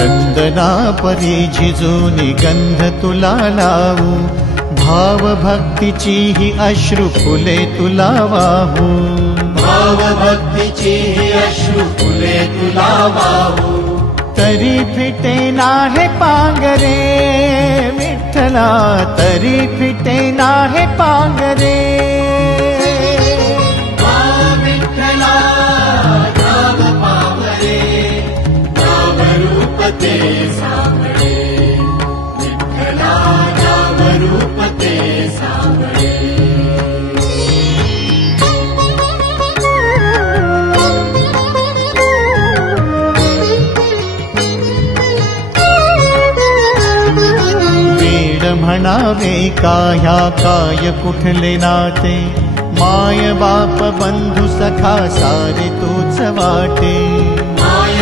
चंदना परी झिजूनी गंध तुला लावू, भाव भक्तीची ही अश्रु फुले तुला वाहू, भाव भक्तीची ही अश्रु फुले तुला वाहू, तरी फिटे नाहे पांगरे विठ्ठला, तरी फिटे नाहे पांगरे. विठ्ठला नाम पावरे, नाम रूप ते सावळे, विठ्ठला नाम रूप ते सावळे. म्हणावे का ह्या काय कुठले नाते, माय बाप बंधू सखा सारे तूच वाटे, माय